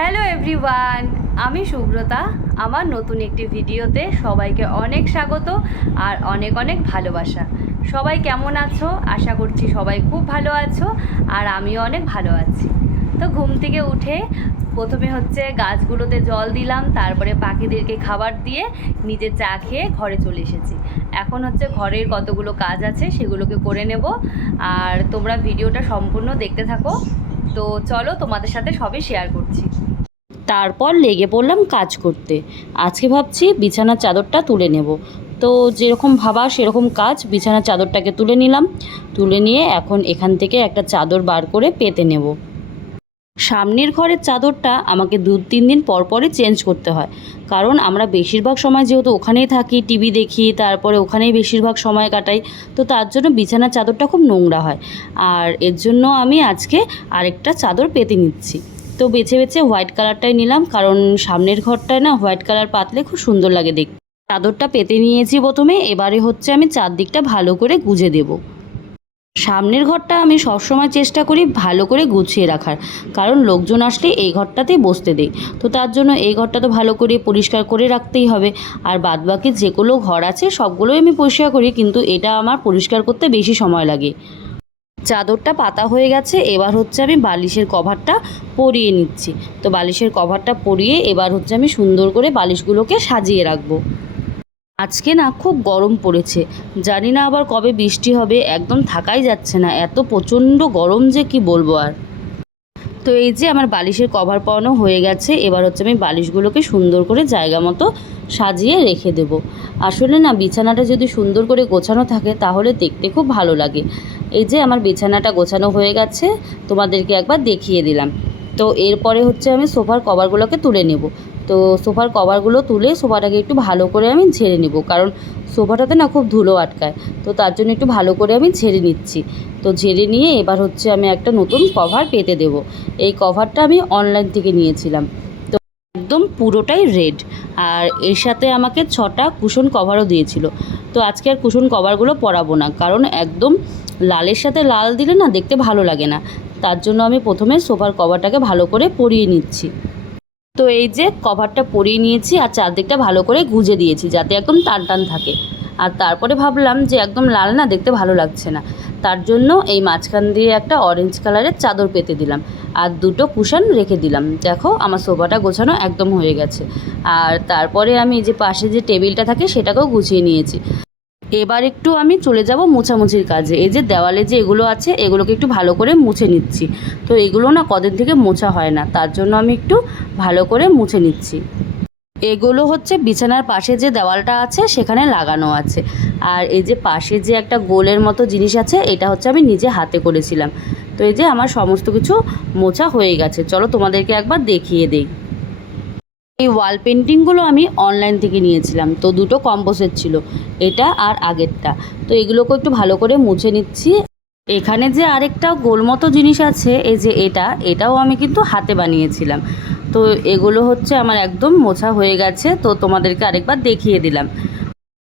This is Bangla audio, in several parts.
হ্যালো এভরিওয়ান আমি সুব্রতা। আমার নতুন একটি ভিডিওতে সবাইকে অনেক স্বাগত আর অনেক অনেক ভালোবাসা। সবাই কেমন আছো? আশা করছি সবাই খুব ভালো আছো আর আমিও অনেক ভালো আছি। তো ঘুম থেকে উঠে প্রথমে হচ্ছে গাছগুলোতে জল দিলাম, তারপরে পাখিদেরকে খাবার দিয়ে নিজে চা খেয়ে ঘরে চলে এসেছি। এখন হচ্ছে ঘরের কতগুলো কাজ আছে সেগুলোকে করে নেব আর তোমরা ভিডিওটা সম্পূর্ণ দেখতে থাকো। তো চলো তোমাদের সাথে সবই শেয়ার করছি। তারপর লেগে পড়লাম কাজ করতে। আজকে ভাবছি বিছানার চাদরটা তুলে নেব। তো যেরকম ভাবা সেরকম কাজ বিছানার চাদরটাকে তুলে নিলাম। তুলে নিয়ে এখন এখান থেকে একটা চাদর বার করে পেতে নেব। সামনের ঘরের চাদরটা আমাকে দু তিন দিন পর পরই চেঞ্জ করতে হয়। কারণ আমরা বেশিরভাগ সময় যেহেতু ওখানেই থাকি, টিভি দেখি, তারপরে ওখানেই বেশিরভাগ সময় কাটাই, তো তার জন্য বিছানার চাদরটা খুব নোংরা হয়। আর এর জন্য আমি আজকে আরেকটা চাদর পেতে নিচ্ছি। তো বেছে বেছে হোয়াইট কালারটাই নিলাম, কারণ সামনের ঘরটায় না হোয়াইট কালার পাতলে খুব সুন্দর লাগে দেখতে চাদরটা পেতে নিয়েছি প্রথমে, এবারে হচ্ছে আমি চারদিকটা ভালো করে গুজে দেব। সামনের ঘরটা আমি সবসময় চেষ্টা করি ভালো করে গুছিয়ে রাখার, কারণ লোকজন আসলে এই ঘরটাতেই বসতে দেই তো তার জন্য এই ঘরটা তো ভালো করে পরিষ্কার করে রাখতেই হবে, আর বাদবাকি যেগুলো ঘর আছে সবগুলোই আমি পরিষ্কার করি, কিন্তু এটা আমার পরিষ্কার করতে বেশি সময় লাগে। চাদরটা পাতা হয়ে গেছে, এবার হচ্ছে আমি বালিশের কভারটা পরিয়ে নিচ্ছি। তো বালিশের কভারটা পরিয়ে এবার হচ্ছে আমি সুন্দর করে বালিশগুলোকে সাজিয়ে রাখব। আজকে না খুব গরম পড়েছে, জানি না আবার কবে বৃষ্টি হবে, একদম থাকাই যাচ্ছে না, এত প্রচণ্ড গরম যে কি বলব আর। তো এই যে আমার বালিশের কভার পাওয়ানো হয়ে গেছে, এবার হচ্ছে আমি বালিশগুলোকে সুন্দর করে জায়গা মতো সাজিয়ে রেখে দেব। আসলে না, বিছানাটা যদি সুন্দর করে গোছানো থাকে, তাহলে দেখতে খুব ভালো লাগে। এই যে আমার বিছানাটা গোছানো হয়ে গেছে, তোমাদেরকে একবার দেখিয়ে দিলাম। তো এরপরে হচ্ছে আমি সোফার কভারগুলোকে তুলে নেব। তো সোফার কভারগুলো তুলে সোফাটাকে একটু ভালো করে আমি ঝেড়ে নেব। কারণ সোফাটাতে না খুব ধুলো আটকায়। তো তার জন্য একটু ভালো করে আমি ঝেড়ে নিচ্ছি। তো ঝেড়ে নিয়ে এবার হচ্ছে আমি একটা নতুন কভার পেতে দেব। এই কভারটা আমি অনলাইন থেকে নিয়েছিলাম। তো একদম পুরোটাই রেড। আর এর সাথে আমাকে ছটা কুশন কভারও দিয়েছিল। তো আজকে আর কুশন কভারগুলো পরাবো না। কারণ একদম লালের সাথে লাল দিলে না দেখতে ভালো লাগে না। তার জন্য আমি প্রথমে সোফার কভারটাকে ভালো করে পরিয়ে নিচ্ছি। তো এই যে কভারটা পরিয়ে নিয়েছি আর চারদিকটা ভালো করে গুজে দিয়েছি যাতে একদম টান টান থাকে। আর তারপরে ভাবলাম যে একদম লাল না, দেখতে ভালো লাগছে না। তার জন্য এই মাঝখান দিয়ে একটা অরেঞ্জ কালারের চাদর পেতে দিলাম। আর দুটো কুশন রেখে দিলাম। দেখো, আমার সোফাটা গোছানো একদম হয়ে গেছে। আর তারপরে আমি যে পাশে যে টেবিলটা থাকে, সেটাকেও গুছিয়ে নিয়েছি। এবার একটু আমি চলে যাব মোছামুছির কাজে। এই যে দেওয়ালে যে এগুলো আছে, এগুলোকে একটু ভালো করে মুছে নিচ্ছি। তো এগুলো না কদিন থেকে মোছা হয় না, তার জন্য আমি একটু ভালো করে মুছে নিচ্ছি। এগুলো হচ্ছে বিছানার পাশে যে দেওয়ালটা আছে, সেখানে লাগানো আছে। আর এই যে পাশে যে একটা গোলের মতো জিনিস আছে, এটা হচ্ছে আমি নিজে হাতে করেছিলাম। তো এই যে আমার সমস্ত কিছু মোছা হয়ে গেছে। চলো তোমাদেরকে একবার দেখিয়ে দেই। এই ওয়াল পেন্টিংগুলো আমি অনলাইন থেকে নিয়েছিলাম। তো দুটো কম্পোসের ছিল, এটা আর আগেরটা। তো এগুলোকে একটু ভালো করে মুছে নিচ্ছি। এখানে যে আরেকটা গোল মতো জিনিস আছে, এই যে এটা, এটাও আমি কিন্তু হাতে বানিয়েছিলাম। তো এগুলো হচ্ছে আমার একদম মোছা হয়ে গেছে, তো তোমাদেরকে আরেকবার দেখিয়ে দিলাম।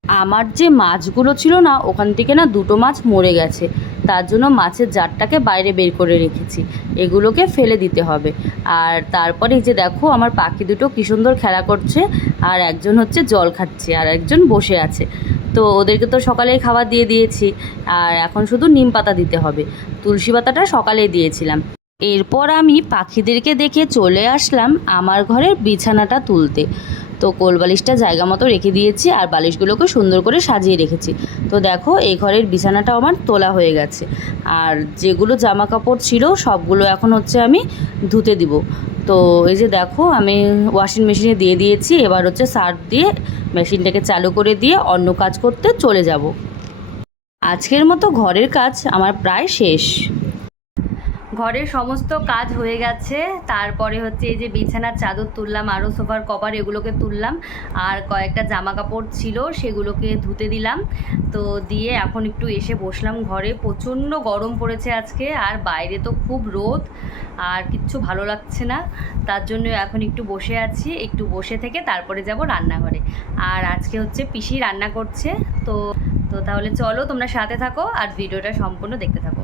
আমার যে মাছগুলো ছিল না, ওখান থেকে না দুটো মাছ মরে গেছে। তার জন্য মাছের জারটাকে বাইরে বের করে রেখেছি। এগুলোকে ফেলে দিতে হবে। আর তারপরে এই যে দেখো, আমার পাখি দুটো কী সুন্দর খেলা করছে। আর একজন হচ্ছে জল খাচ্ছে, আর একজন বসে আছে। তো ওদেরকে তো সকালেই খাবার দিয়ে দিয়েছি। আর এখন শুধু নিম পাতা দিতে হবে। তুলসী পাতাটা সকালেই দিয়েছিলাম। এরপর আমি পাখিদেরকে দেখে চলে আসলাম আমার ঘরের বিছানাটা তুলতে। তো কোল বালিশটা জায়গা মতো রেখে দিয়েছি আর বালিশগুলোকে সুন্দর করে সাজিয়ে রেখেছি। তো দেখো, এই ঘরের বিছানাটা আমার তোলা হয়ে গেছে। আর যেগুলো জামা কাপড় ছিল সবগুলো এখন হচ্ছে আমি ধুতে দিব। তো এই যে দেখো, আমি ওয়াশিং মেশিনে দিয়ে দিয়েছি, এবার হচ্ছে সার্ফ দিয়ে মেশিনটাকে চালু করে দিয়ে অন্য কাজ করতে চলে যাব। আজকের মতো ঘরের কাজ আমার প্রায় শেষ। ঘরের সমস্ত কাজ হয়ে গেছে। তারপরে হচ্ছে এই যে বিছানার চাদর তুললাম আরও সোফার কভার এগুলোকে তুললাম। আর কয়েকটা জামা কাপড় ছিল, সেগুলোকে ধুতে দিলাম। তো দিয়ে এখন একটু এসে বসলাম ঘরে। প্রচণ্ড গরম পড়েছে আজকে, আর বাইরে তো খুব রোদ, আর কিচ্ছু ভালো লাগছে না। তার জন্য এখন একটু বসে আছি, একটু বসে থেকে তারপরে যাব রান্নাঘরে। আর আজকে হচ্ছে পিসি রান্না করছে, তো তো তাহলে চলো তোমরা সাথে থাকো, আর ভিডিওটা সম্পূর্ণ দেখতে থাকো।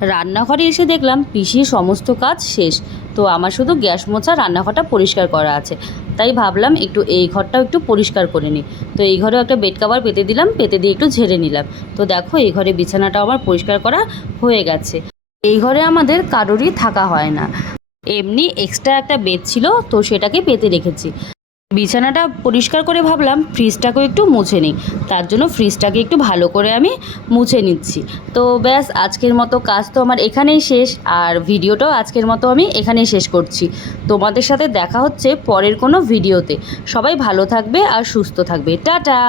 রান্নাঘরে এসে দেখলাম পিসির সমস্ত কাজ শেষ। তো আমার শুধু গ্যাস মোছা, রান্নাঘরটা পরিষ্কার করা আছে। তাই ভাবলাম একটু এই ঘরটাও একটু পরিষ্কার করে নিই। তো এই ঘরেও একটা বেড কাভার পেতে দিলাম, পেতে দিয়ে একটু ঝেড়ে নিলাম। তো দেখো এই ঘরে বিছানাটা আমার পরিষ্কার করা হয়ে গেছে। এই ঘরে আমাদের কারোরই থাকা হয় না। এমনি এক্সট্রা একটা বেড ছিল, তো সেটাকে পেতে রেখেছি। বিছানাটা পরিষ্কার করে ভাবলাম, ফ্রিজটাকেও একটু মুছে নিই। তার জন্য ফ্রিজটাকে একটু ভালো করে আমি মুছে নিচ্ছি। তো ব্যাস, আজকের মতো কাজ তো আমার এখানেই শেষ, আর ভিডিওটাও আজকের মতো আমি এখানেই শেষ করছি। তোমাদের সাথে দেখা হচ্ছে পরের কোনো ভিডিওতে। সবাই ভালো থাকবে আর সুস্থ থাকবে। টাটা!